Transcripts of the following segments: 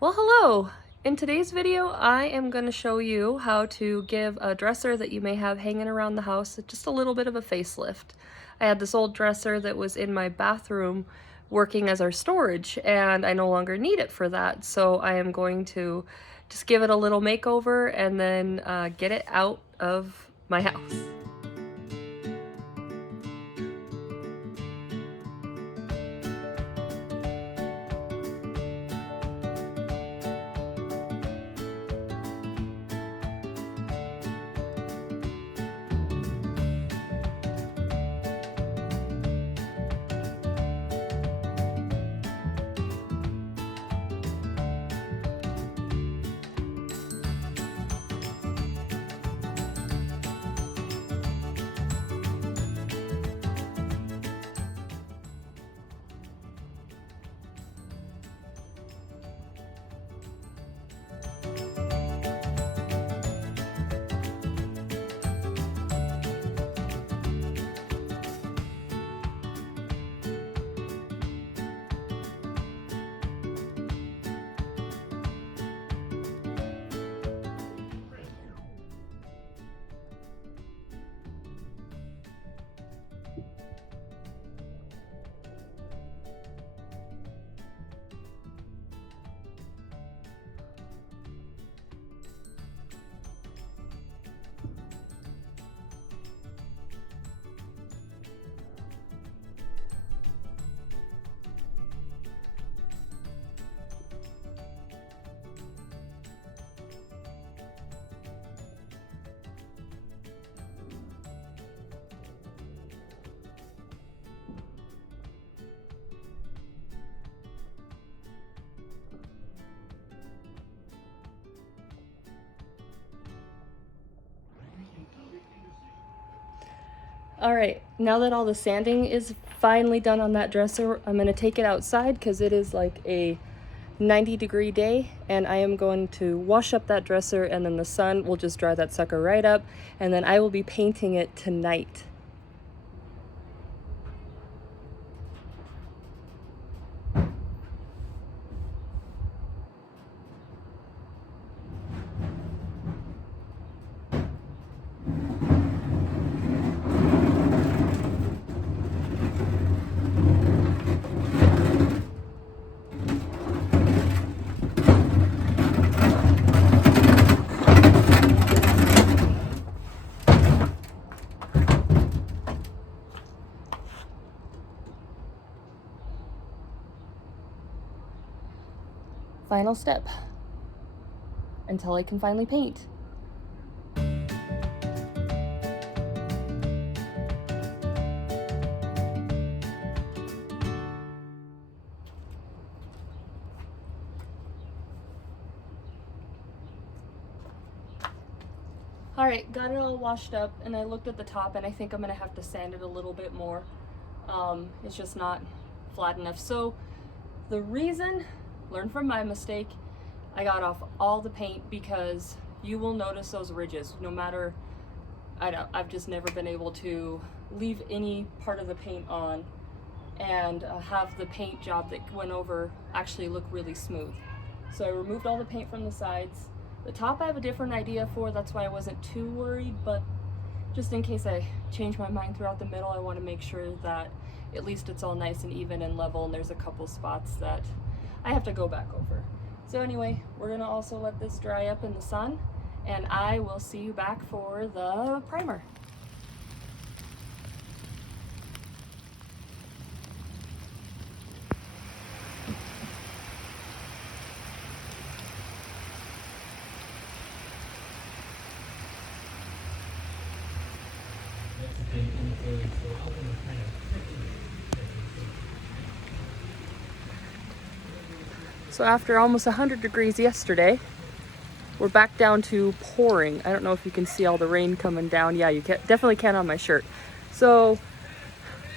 Well, hello! In today's video, I am going to show you how to give a dresser that you may have hanging around the house just a little bit of a facelift. I had this old dresser that was in my bathroom working as our storage, and I no longer need it for that, so I am going to just give it a little makeover and then get it out of my house. Alright, now that all the sanding is finally done on that dresser, I'm going to take it outside because it is like a 90-degree day, and I am going to wash up that dresser, and then the sun will just dry that sucker right up, and then I will be painting it tonight. Final step until I can finally paint. Alright, got it all washed up, and I looked at the top, and I think I'm going to have to sand it a little bit more. It's just not flat enough. So the reason, learn from my mistake, I got off all the paint because you will notice those ridges. No matter, I've just never been able to leave any part of the paint on and have the paint job that went over actually look really smooth. So I removed all the paint from the sides. The top I have a different idea for, that's why I wasn't too worried, but just in case I change my mind throughout the middle, I want to make sure that at least it's all nice and even and level, and there's a couple spots that I have to go back over. So anyway, we're going to also let this dry up in the sun, and I will see you back for the primer. So after almost 100 degrees yesterday, we're back down to pouring. I don't know if you can see all the rain coming down. Yeah, you definitely can on my shirt. So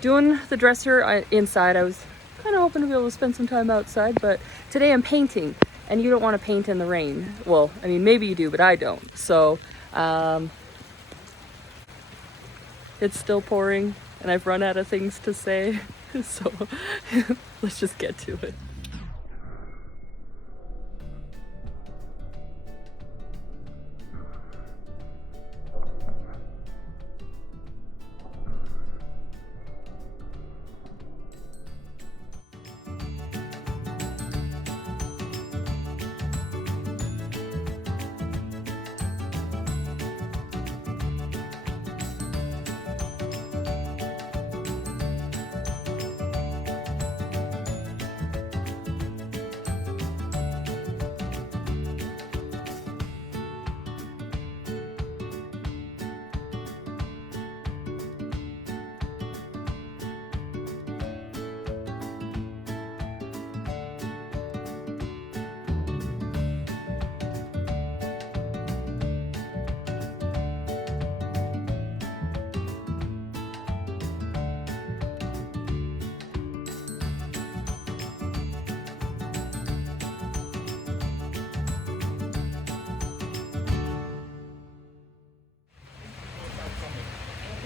doing the dresser inside, I was kind of hoping to be able to spend some time outside, but today I'm painting, and you don't want to paint in the rain. Well, I mean, maybe you do, but I don't. So it's still pouring, and I've run out of things to say. So let's just get to it.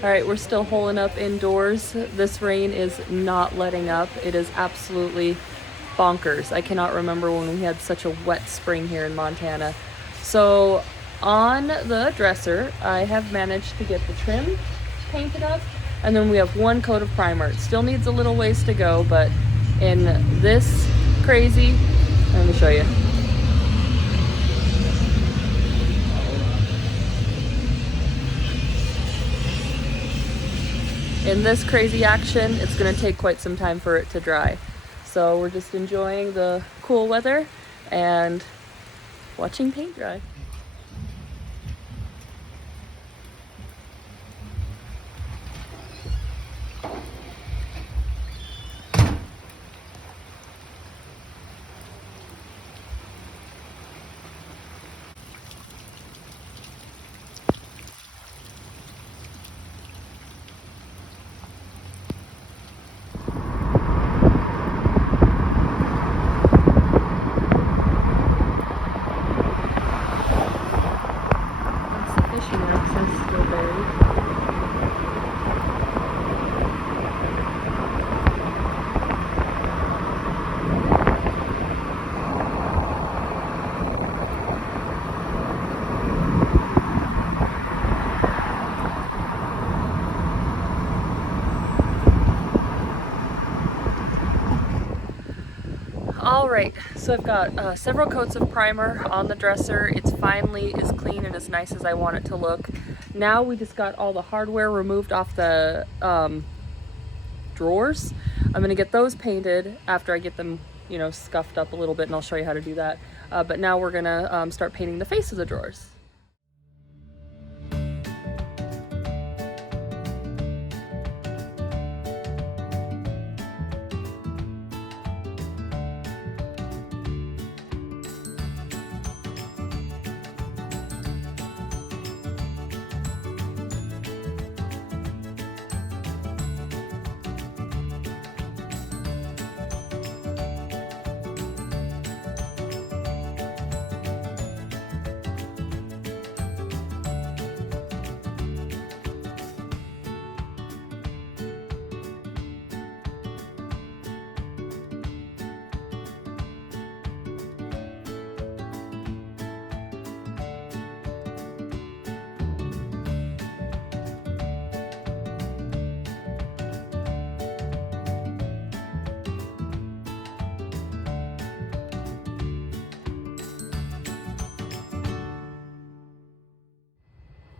All right, we're still holing up indoors. This rain is not letting up. It is absolutely bonkers. I cannot remember when we had such a wet spring here in Montana. So on the dresser, I have managed to get the trim painted up, and then we have one coat of primer. It still needs a little ways to go, but in this crazy, let me show you. In this crazy action, it's going to take quite some time for it to dry. So we're just enjoying the cool weather and watching paint dry. Alright, so I've got several coats of primer on the dresser. It's finally as clean and as nice as I want it to look. Now we just got all the hardware removed off the drawers. I'm going to get those painted after I get them, you know, scuffed up a little bit, and I'll show you how to do that. But now we're going to start painting the face of the drawers.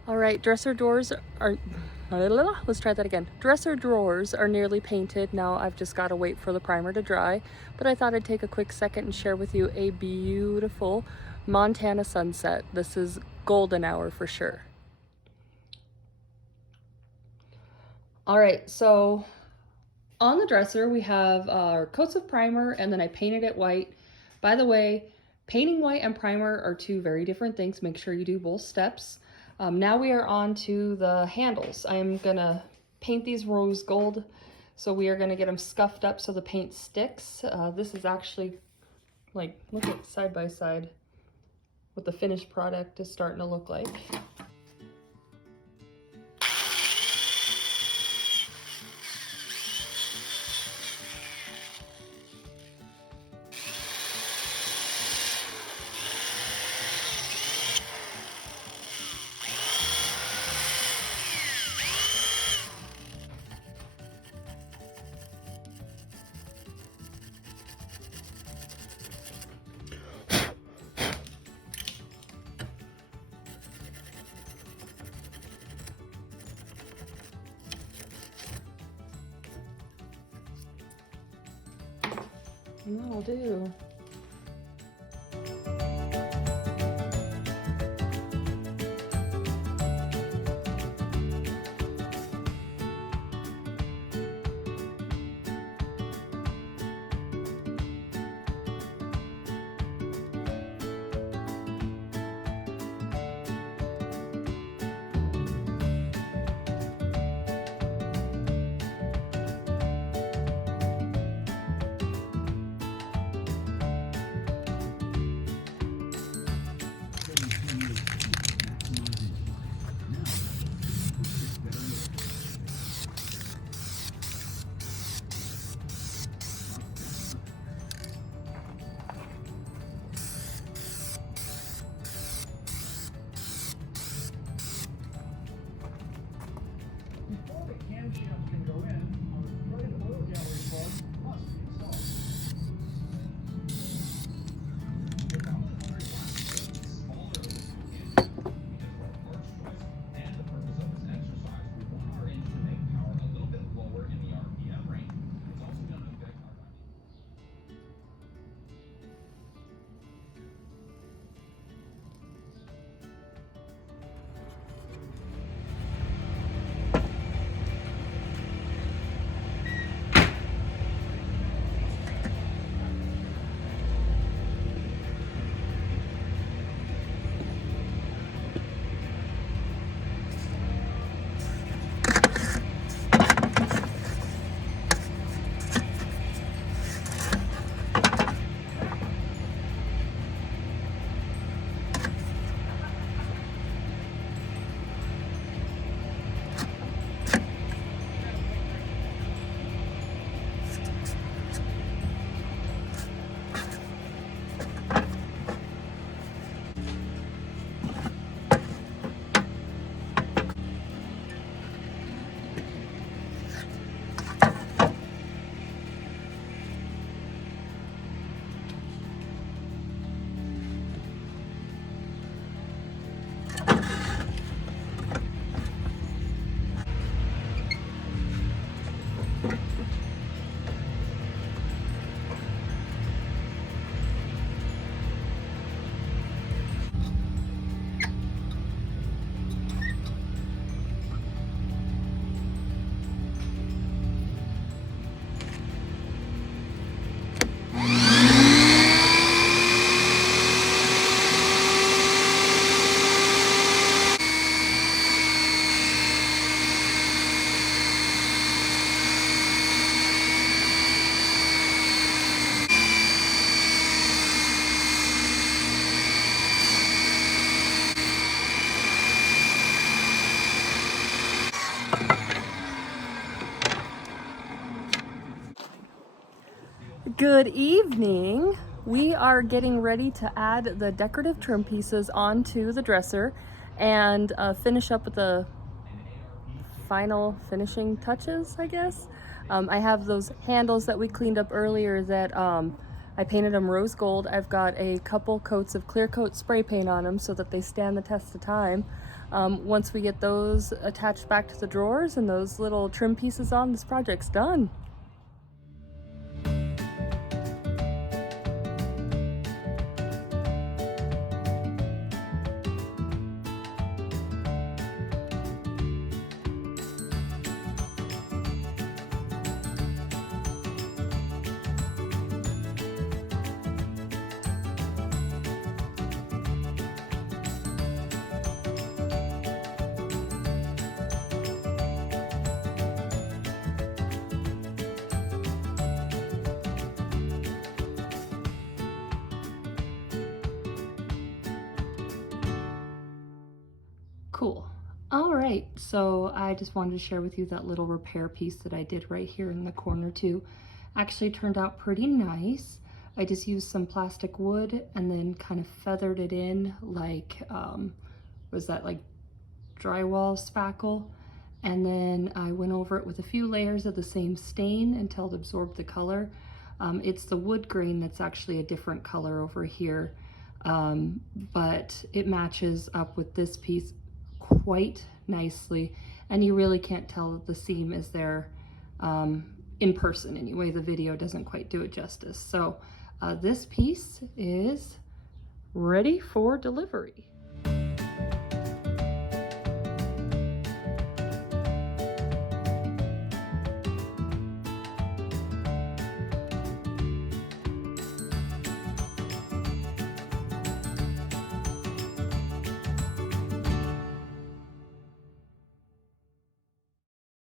All right, dresser doors are, let's try that again. Dresser drawers are nearly painted. Now I've just got to wait for the primer to dry, but I thought I'd take a quick second and share with you a beautiful Montana sunset. This is golden hour for sure. All right, so on the dresser we have our coats of primer, and then I painted it white. By the way, painting white and primer are two very different things. Make sure you do both steps. Now we are on to the handles. I'm gonna paint these rose gold. So we are gonna get them scuffed up so the paint sticks. This is actually, like, look at side by side what the finished product is starting to look like. That'll do. Good evening. We are getting ready to add the decorative trim pieces onto the dresser and finish up with the final finishing touches, I guess. I have those handles that we cleaned up earlier that I painted them rose gold. I've got a couple coats of clear coat spray paint on them so that they stand the test of time. Once we get those attached back to the drawers and those little trim pieces on, this project's done. Cool. All right, so I just wanted to share with you that little repair piece that I did right here in the corner too. Actually turned out pretty nice. I just used some plastic wood and then kind of feathered it in like, was that like drywall spackle? And then I went over it with a few layers of the same stain until it absorbed the color. It's the wood grain that's actually a different color over here, but it matches up with this piece quite nicely, and you really can't tell that the seam is there in person anyway. The video doesn't quite do it justice. So this piece is ready for delivery.